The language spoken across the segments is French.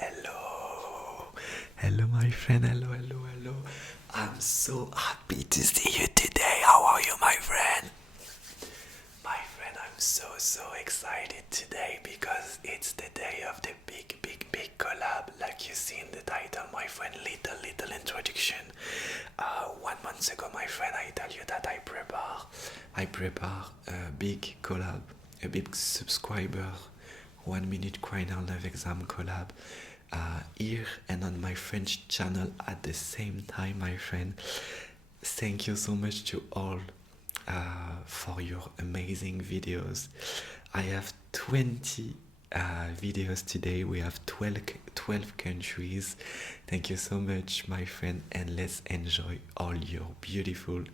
Hello, hello, my friend. Hello. I'm so happy to see you today. How are you, my friend? My friend, I'm so excited today because it's the day of the big collab. Like you see in the title, my friend. Little introduction. 1 month ago, my friend, I tell you that I prepare a big collab, a big subscriber 1 minute Crying Out Live exam collab here and on my French channel at the same time, my friend. Thank you so much to all for your amazing videos. I have 20 videos today. We have 12 countries. Thank you so much, my friend, and let's enjoy all your beautiful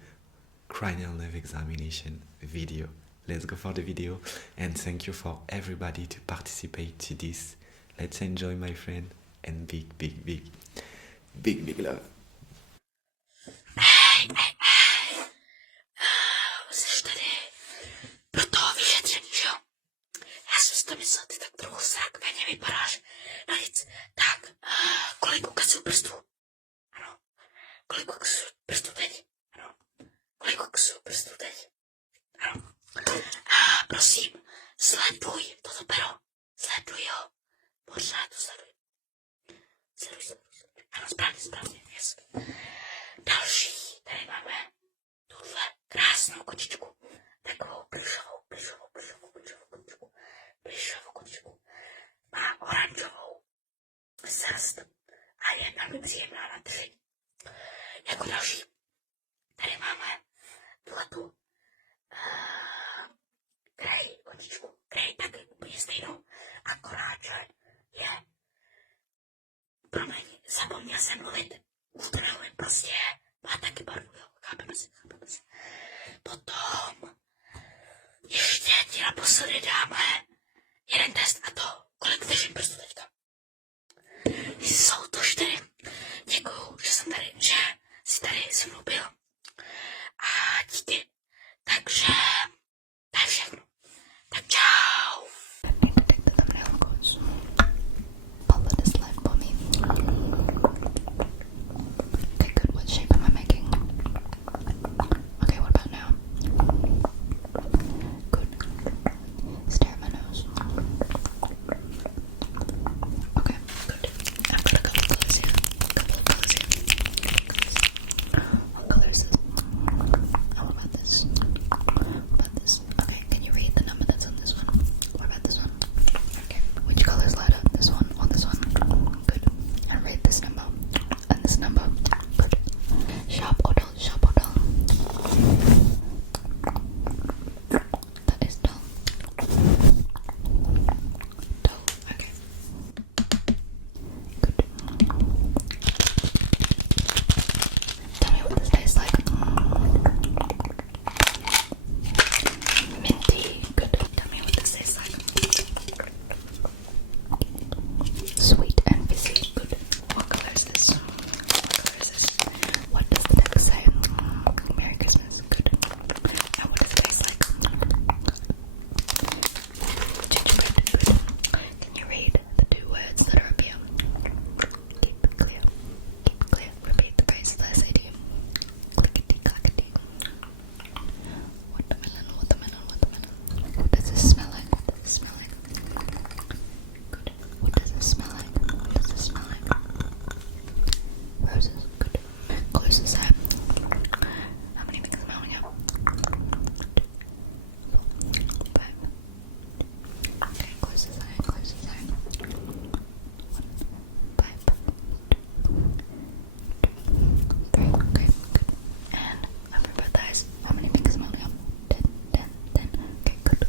Cranial Nerve Examination video. Let's go for the video, and thank you for everybody to participate to this. Let's enjoy, my friend, and big love. Jsi tady pro toho vyšetření, že jo? Já jsem si to myslel, ty tak trochu srákveně vypadáš. No nic, tak, kolik ukazů prstů? Ano, kolik ukazů prstů teď? Ano, kolik ukazů prstů teď? Ano. Prosím, sleduj toto pero. Sleduj ho. Pořád to sleduj. Sleduj. Ano, správně, yes. Další, tady máme tuhle krásnou kočičku. Takovou plyšovou kočičku. Má oranžovou srst a je velmi příjemná na držení. Jako další, tady máme tuhletu Grey kočičku. Grey taky úplně stejnou, akorát, že je, promiň, zapomněl jsem mluvit, ultrahuj prostě má taky barvu, jo, chápeme si. Potom ještě ti naposledy dáme jeden test a to, kolik držím prstu teďka. Jsou to 4. Děkuju, že jsem tady, že jsi tady se mnou byl. A díky. Takže to je všechno. Tak čau. Follow this live for me. Okay, good. What shape am I making? Okay, what about now? Good. Stare at my nose. Okay, good. I've got a couple of colors here. What color is this? Oh, what about this? Okay, can you read the number that's on this one? What about this one? Okay, which color is lighter? This one or this one? Good. And read this number. And this number. Good. Sharp or dull? That is dull. Okay. Good. Tell me what this tastes like. Minty. Good. Tell me what this tastes like. Sweet and fizzy. Good. What color is this? What does the text say? Merry Christmas. Good. And what does it taste like? Gingerbread. Good. Can you read the 2 words that are up here? Keep clear. Repeat the phrases I say to you. Clickety clackety. Watermelon. What does this smell like? Good. What does this smell like? Roses. Good. Close this eye. How many things smell in here? 5. Okay, close this eye. 1, 5. 3. Okay, good. And over both eyes. How many things smell in here? 10. Okay, good.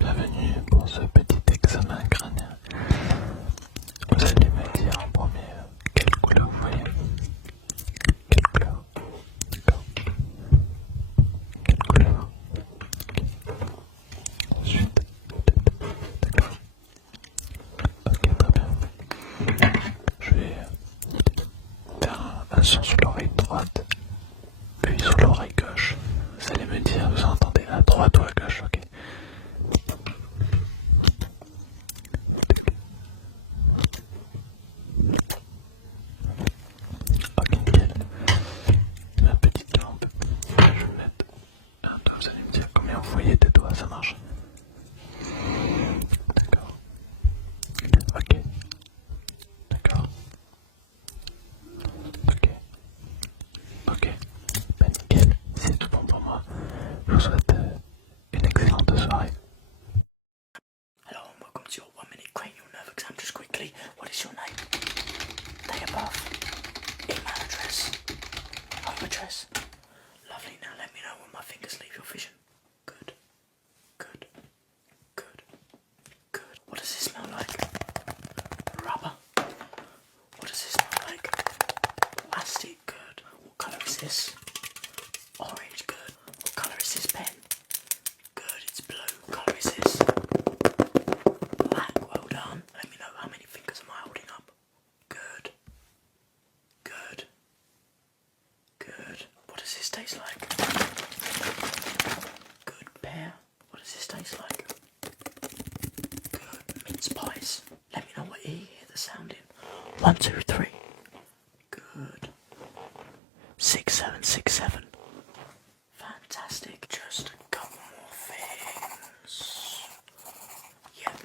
Bienvenue pour ce petit examen crânien. Vous allez me dire en premier quelle couleur vous voyez. Quelle couleur? D'accord. Quelle couleur? Ensuite, d'accord. Ok, très bien. Je vais faire un son sur l'oreille droite, puis sur l'oreille gauche. Vous allez me dire, vous entendez à droite ou à gauche, ok? this? Orange, good. What colour is this pen? Good, it's blue. What colour is this? Black, well done. Let me know how many fingers am I holding up. Good. Good. Good. What does this taste like? Good. Pear. What does this taste like? Good. Mince pies. Let me know what you hear the sound in. 1, 2, 3. Good. 6, 7, 6, 7. Fantastic. Just a couple more things. Yep.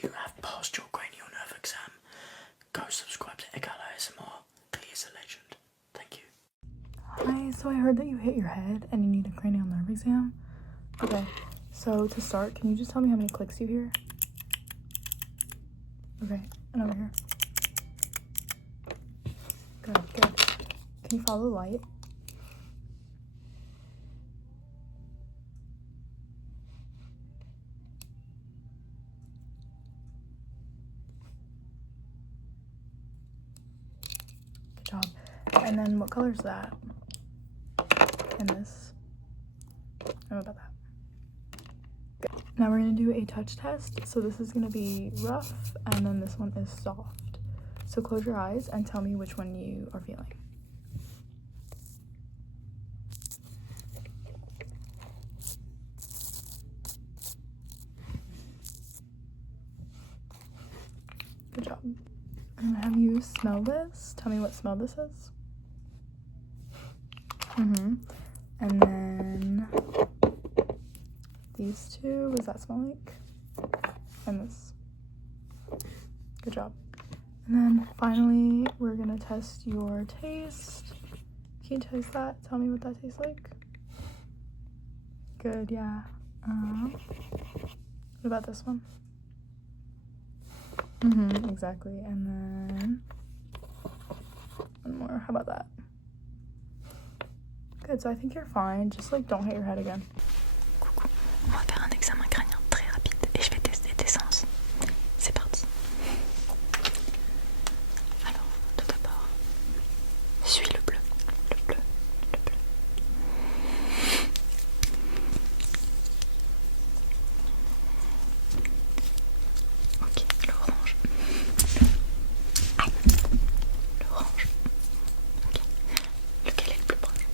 You have passed your cranial nerve exam. Go subscribe to Egala ASMR. He is a legend. Thank you. Hi, so I heard that you hit your head and you need a cranial nerve exam. Okay, so to start, can you just tell me how many clicks you hear? Okay, and over here. Good, good. Can you follow the light? Good job. And then what color is that? And this? What about that? Good. Now we're going to do a touch test. So this is going to be rough, and then this one is soft. So close your eyes and tell me which one you are feeling. Good job. I'm gonna have you smell this. Tell me what smell this is. And then these two, what does that smell like? And this. Good job. And then finally, we're gonna test your taste. Can you taste that? Tell me what that tastes like. Good, yeah. What about this one? Exactly. And then one more. How about that? Good, so I think you're fine. Just like don't hit your head again. Coucou, on va faire un examen crânien très rapide et je vais tester tes sens. C'est parti. Alors, tout d'abord, suis le bleu, le bleu, le bleu. Ok, l'orange. Aïe, l'orange. Ok, lequel est le plus proche?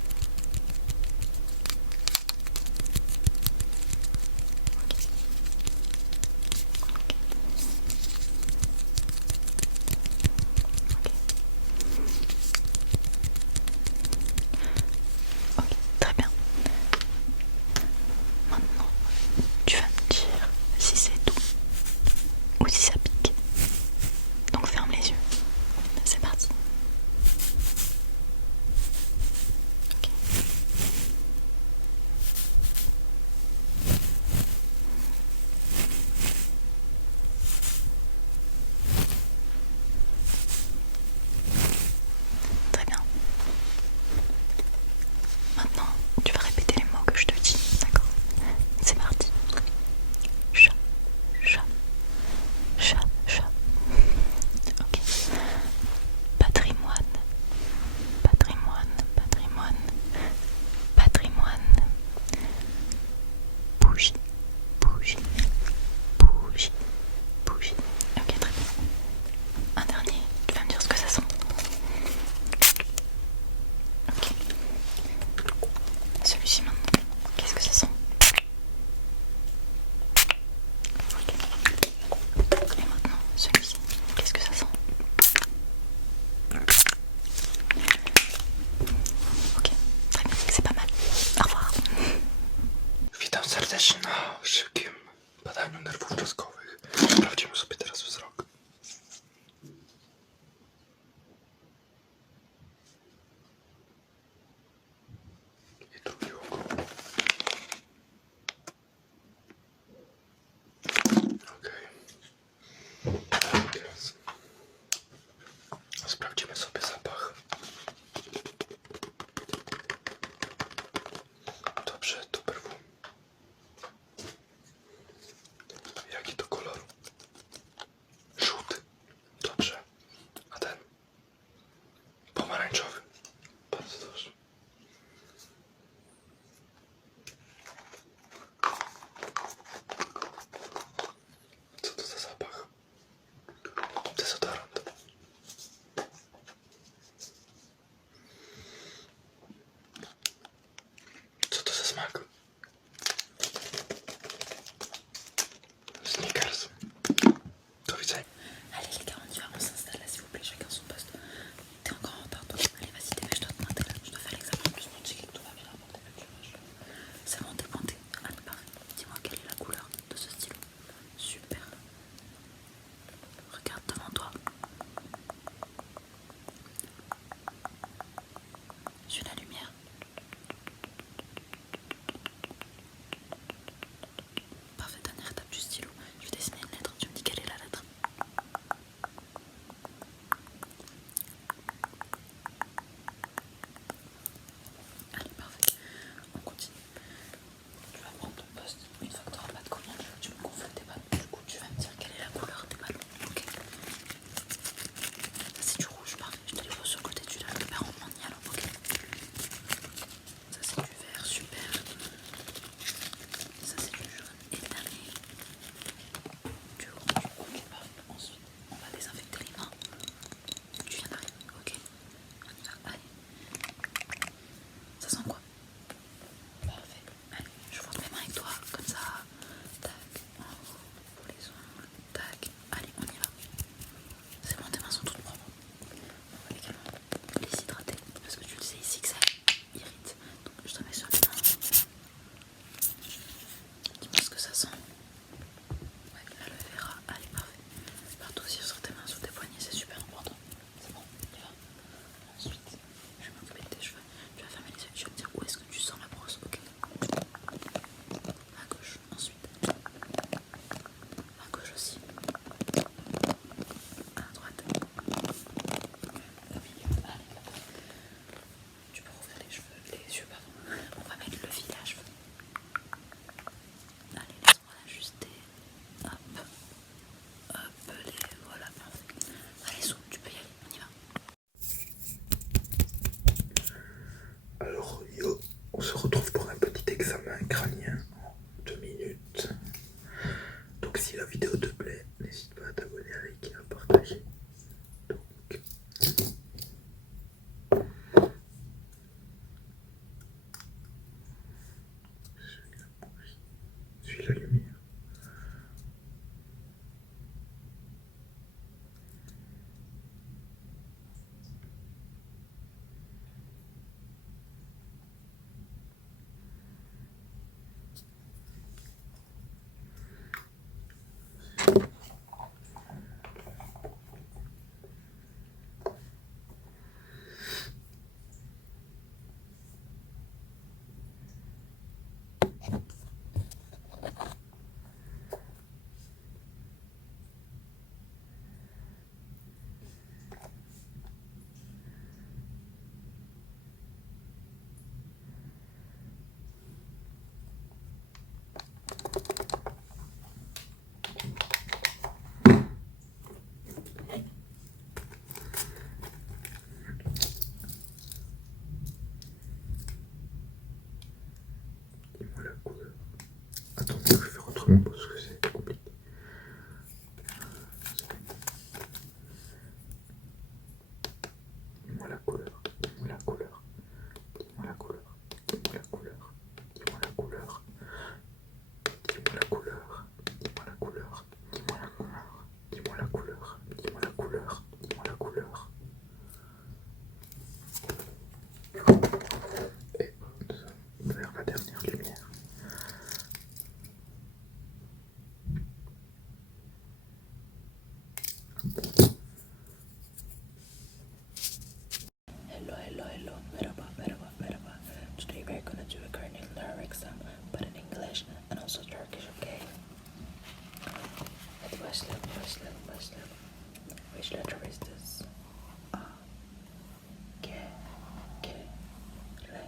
Hello, merhaba. Today we're gonna do a cranial nerve exam, but in English and also Turkish, okay? Hadi başlayalım. Which letter is this? A, G, R,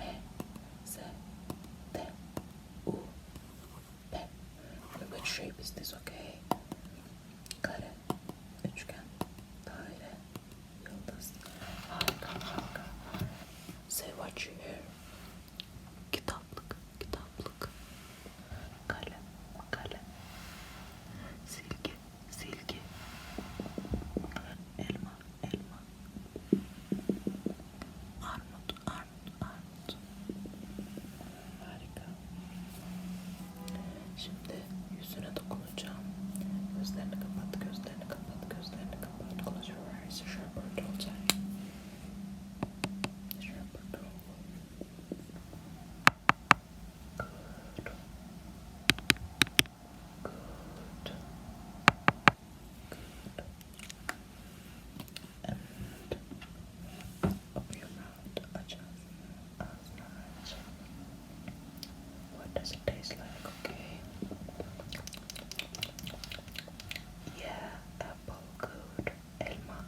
M, Z, T, U, P. Which shape is this, okay? Kare, üçgen, daire, yıldız. Harika. Say what you hear. Kitaplık. Kalem. Silgi. Elma. Armut. Harika. Şimdi yüzüne dokunacağım. Gözlerini kapat. Close your eyes. Sharp or dull time. Sharp or dull. Good. And open your mouth. Adjust. What does it taste like? Okay. Yeah, apple. Good. Elma.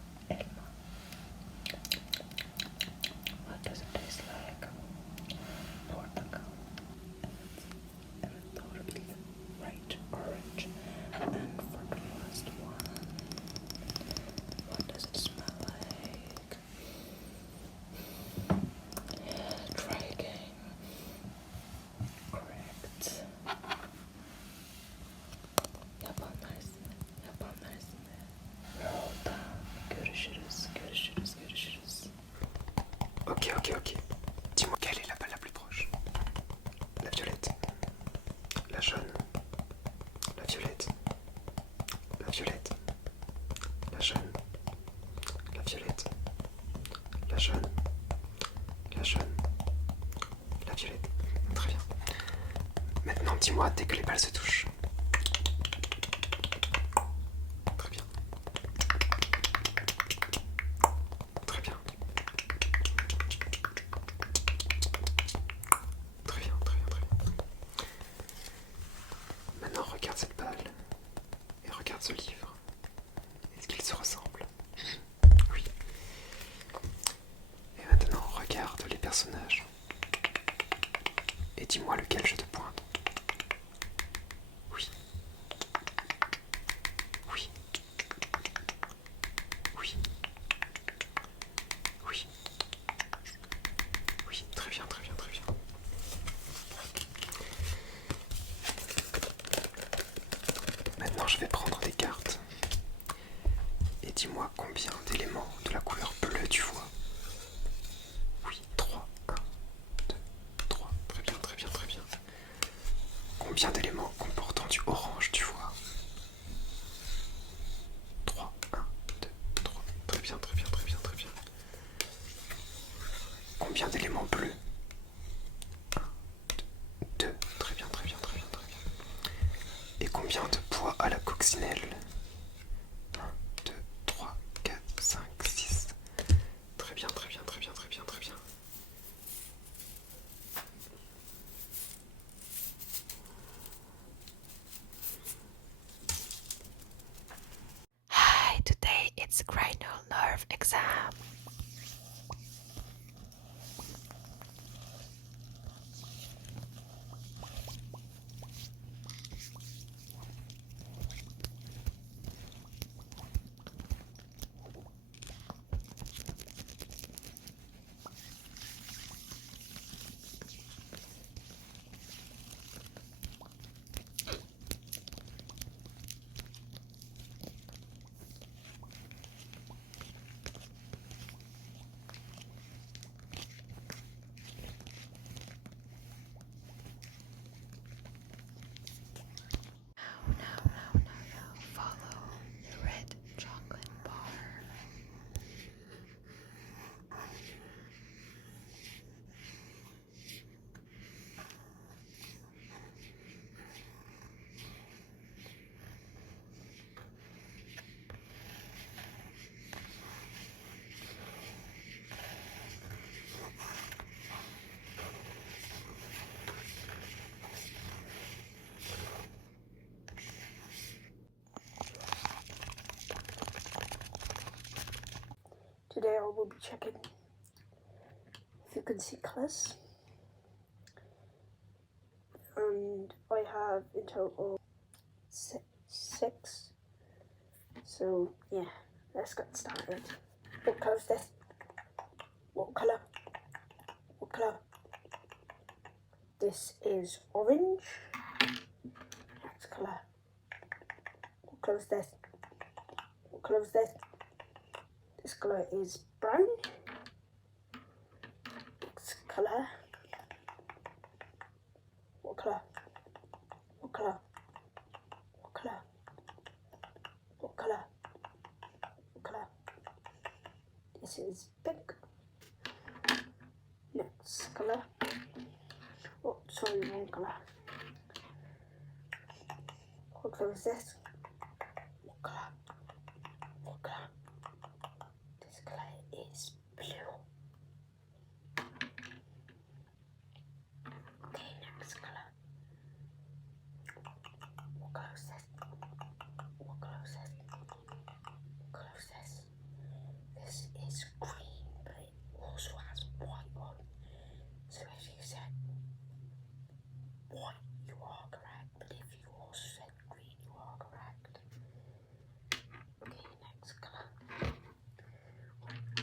What does it taste like? Portakal. Evet, doğru bildin. Right, orange. And for the last one, what does it smell like? Try again. Correct. Yap anlarsın. Well done. Görüşürüz. Ok. Dis-moi, quelle est la balle la plus proche? La violette. La jaune. La violette. La violette. La jaune. La violette. La jaune. La jaune. La violette. Très bien. Maintenant, dis-moi dès que les balles se touchent. Très bien. Très bien. Maintenant, regarde cette balle et regarde ce livre. Est-ce qu'ils se ressemblent? Oui. Et maintenant, regarde les personnages. Et dis-moi lequel je te pointe. Oui. Très bien. Maintenant, je vais prendre des cartes. Et dis-moi combien d'éléments de la couleur bleue tu vois. Oui, 3. 1, 2, 3. Très bien. Combien d'éléments comportant du orange tu vois? 3. 1, 2, 3. Très bien. Combien d'éléments bleus? 1, 2. Très bien. Et combien de poids à la coccinelle? 1, 2, 3, 4, 5, 6. Très bien. Hi, today it's cranial nerve exam. Today I will be checking if you can see colours. And I have in total six. So yeah, let's get started. What colour is this? What colour? What colour? This is orange. Next colour. What colour is this? What colour is this? This colour is brown. Next colour. What colour? What colour? What colour? What colour? What colour? This is pink. Next colour. Oh, sorry, wrong colour. What colour is this? What colour? What colour? This colour is blue. Okay, next colour. What colour is this? What colour is this? What colour is this? This is green, but it also has white on. So if you said white, you are correct. But if you also said green, you are correct. Okay, next colour.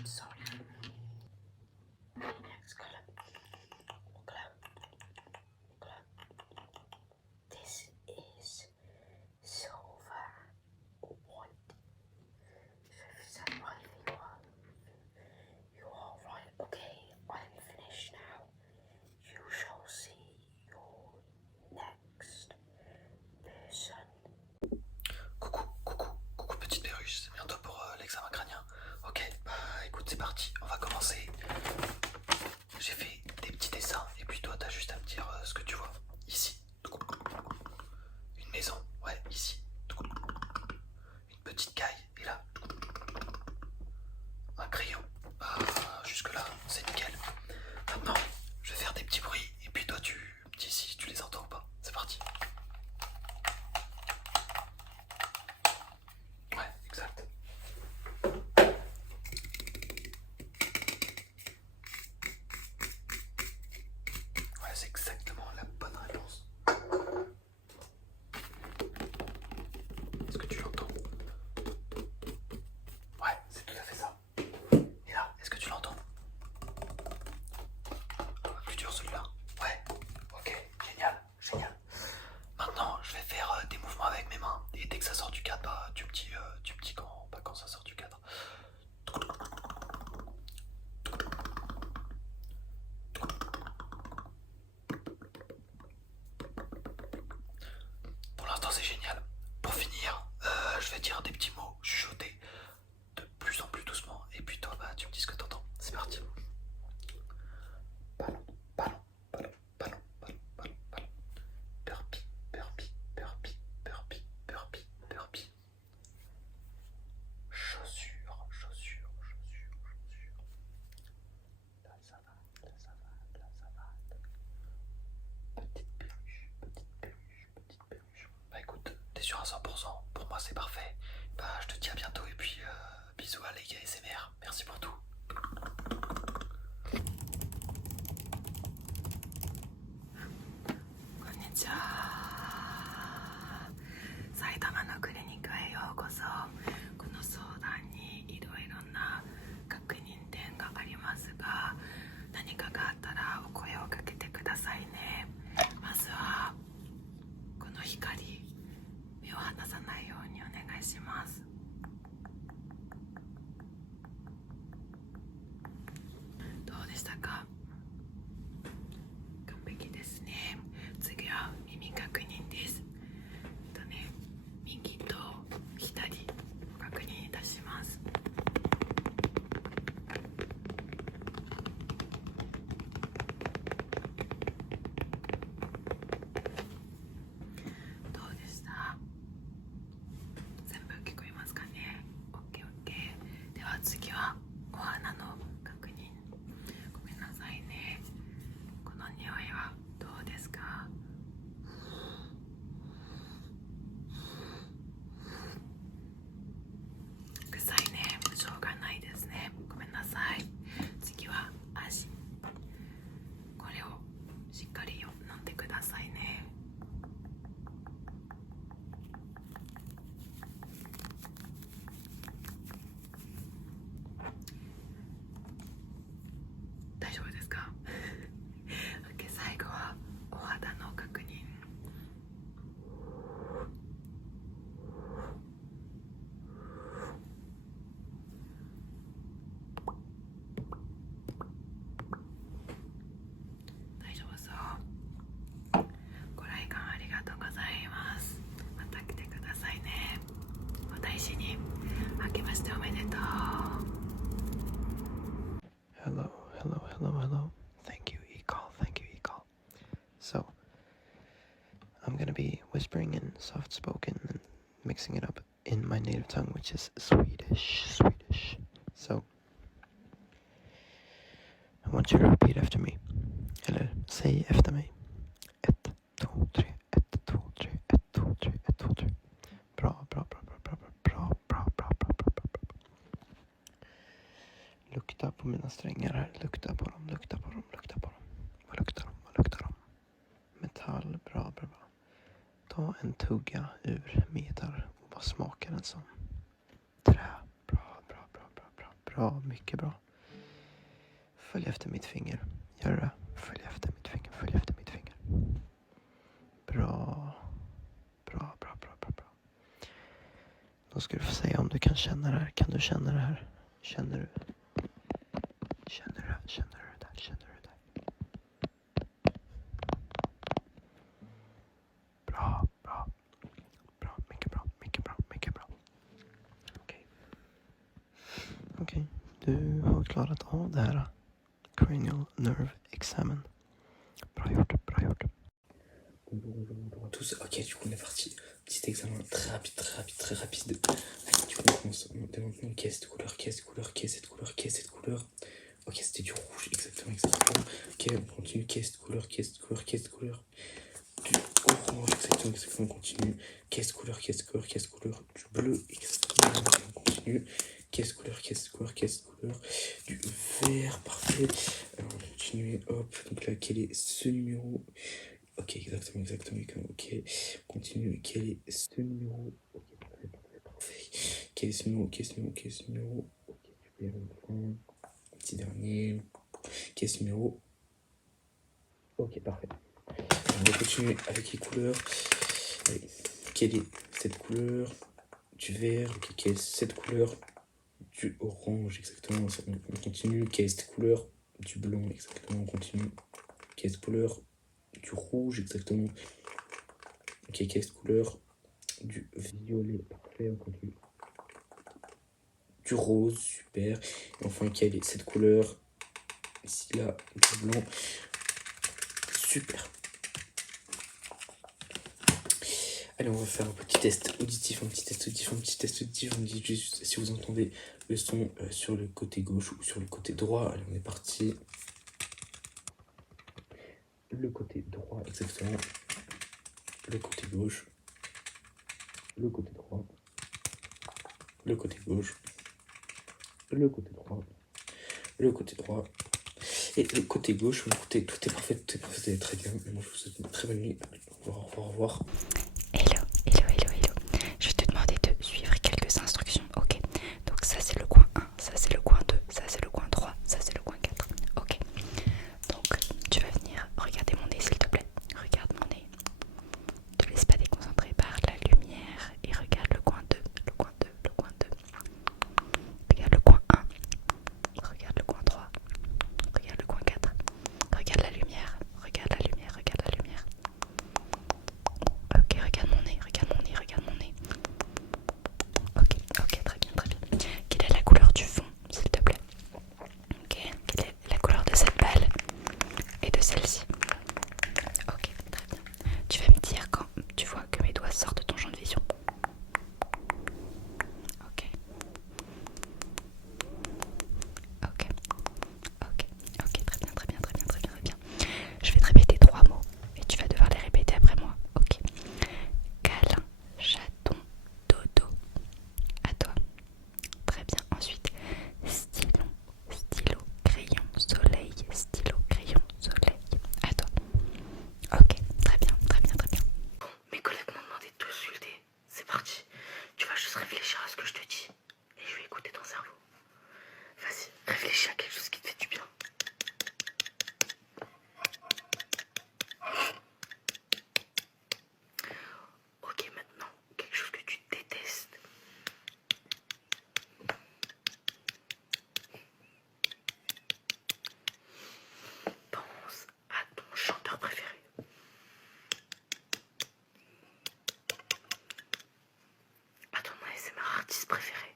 Sorry. Okay, next colour. What colour? What colour? This is silver or white. So if you said right, you are right. Okay, I'm finished now. You shall see your next person. Coucou petite perruche, c'est bientôt pour l'examen crânien. Ok, bah écoute, c'est parti, on va commencer. J'ai fait des petits dessins et puis toi t'as juste à me dire ce que tu vois. Ici, une maison, ouais, ici. Une petite caille, et là, un crayon. Jusque là, c'est nickel. Maintenant, je vais faire des petits bruits et puis toi tu me dis si tu les entends ou pas. C'est parti. Ouais, exact. Ouais, c'est exactement la bonne réponse. Est-ce que tu l'entends? Ouais, c'est tout à fait ça. Et là, est-ce que tu l'entends? Plus dur celui-là. Ouais, ok, génial, génial. Maintenant, je vais faire des mouvements avec mes mains et dès que ça sort du cadre, bah, tu me dis quand ça sort du cadre. Pour l'instant, c'est génial. Pour finir, je vais dire des petits mots chuchotés de plus en plus doucement et puis toi, bah, tu me dis ce que t'entends. C'est parti. Ballon, ballon, ballon, ballon, ballon, ballon, ballon. Burpee, burpee, burpee, burpee, burpee, burpee. Chaussure, chaussure, chaussure, chaussure. La savate, la savate, la savate. Petite perruche, petite perruche, petite perruche. Bah écoute, t'es sûr à 100%, pour moi c'est parfait. Bah je te dis à bientôt et puis bisous à les gars ASMR. Merci pour tout. こんにちは。埼玉のクリニックへようこそ。この相談にいろいろな確認点がありますが、何かがあったらお声をかけてくださいね。まずはこの光、目を離さないようにお願いします。どうでしたか？完璧ですね。次は耳確認です。右と左 Hello, hello, hello, hello. Thank you, e-call, thank you, e-call. So, I'm gonna be whispering in soft spoken and mixing it up in my native tongue, which is Swedish. So, I want you to repeat after me. Eller, säg efter mig. 1, 2, 3, 1, 2, 3, 1, 2, 3, 1, 2, 3. Bra. Lukta på mina strängar här. Lukta på dem. Vad luktar de? Metall, bra. Ta en tugga ur metar och vad smakar den som? Trä, bra, mycket bra. Följ efter mitt finger. Gör det. Följ efter mitt finger. Bra. Då ska du få säga om du kan känna det här. Kan du känna det här? Känner du det där? Bra. Mycket bra. Okej. Du har klarat av det här cranial nerve examen. Bra gjort. Bonjour à tous. Ok, du coup on est parti. Petit examen très rapide. Allez, du coup on commence. Demande-nous quelle est cette couleur. Ok, c'était du rouge, exactement. Ok, on continue. Quelle est cette couleur. Du orange, exactement. On continue. Quelle est cette couleur. Du bleu, exactement. On continue. Quelle est cette couleur. Du vert, parfait. Alors on continue. Hop, donc là, quel est ce numéro? Ok, exactement. Ok, continue. Quel est ce numéro? Ok, parfait. Quel est ce numéro? Ok, super. Enfin, petit dernier. Quel est ce numéro? Ok, parfait. On va continuer avec les couleurs. Allez, quelle est cette couleur? Du vert. Ok, quelle est cette couleur? Du orange, exactement. On continue. Quelle est cette couleur? Du blanc, exactement. On continue. Quelle est cette couleur? Du rouge, exactement. Ok, quelle est cette couleur? Du violet, parfait, on continue. Du rose, super. Et enfin, quelle est cette couleur? Ici, là, du blanc. Super. Allez, on va faire un petit test auditif. On me dit juste si vous entendez le son sur le côté gauche ou sur le côté droit. Allez, on est parti. Le côté droit, exactement. Le côté gauche. Le côté droit. Le côté gauche. Le côté droit. Le côté droit. Et le côté gauche, écoutez, tout est parfait, très bien. Et moi, je vous souhaite une très bonne nuit. Au revoir. Hello. Je vais te demander de suivre quelques instructions, ok? Donc ça c'est le coin 1, ça c'est le coin 2, ça c'est le coin 3, ça c'est le coin 4, ok? Donc tu vas venir regarder mon nez s'il te plaît. Regarde mon nez. Ne te laisse pas déconcentrer par la lumière et regarde le coin 2. Regarde le coin 1. Regarde le coin 3. Regarde le coin 4. Regarde la lumière. Ok, regarde mon nez. Ok, très bien. Quelle est la couleur du fond, s'il te plaît? Ok, quelle est la couleur de cette balle et de celle-ci? Ok, très bien. Tu vas me dire quand tu vois que mes doigts sortent de ton champ de vision. Ok, très bien. Je vais te répéter 3 mots et tu vas devoir les répéter après moi. Ok. Câlin, chaton, dodo. À toi. Très bien. Ensuite, stylo, crayon, soleil. À toi. Ok, très bien. Mes collègues m'ont demandé de te consulter. C'est parti. Tu vas juste réfléchir à ce que je te dis et je vais écouter ton cerveau. Vas-y, réfléchis à quelque chose qui te fait du bien. Ok, maintenant, quelque chose que tu détestes. Pense à ton chanteur préféré. À ton ASMR artiste préféré.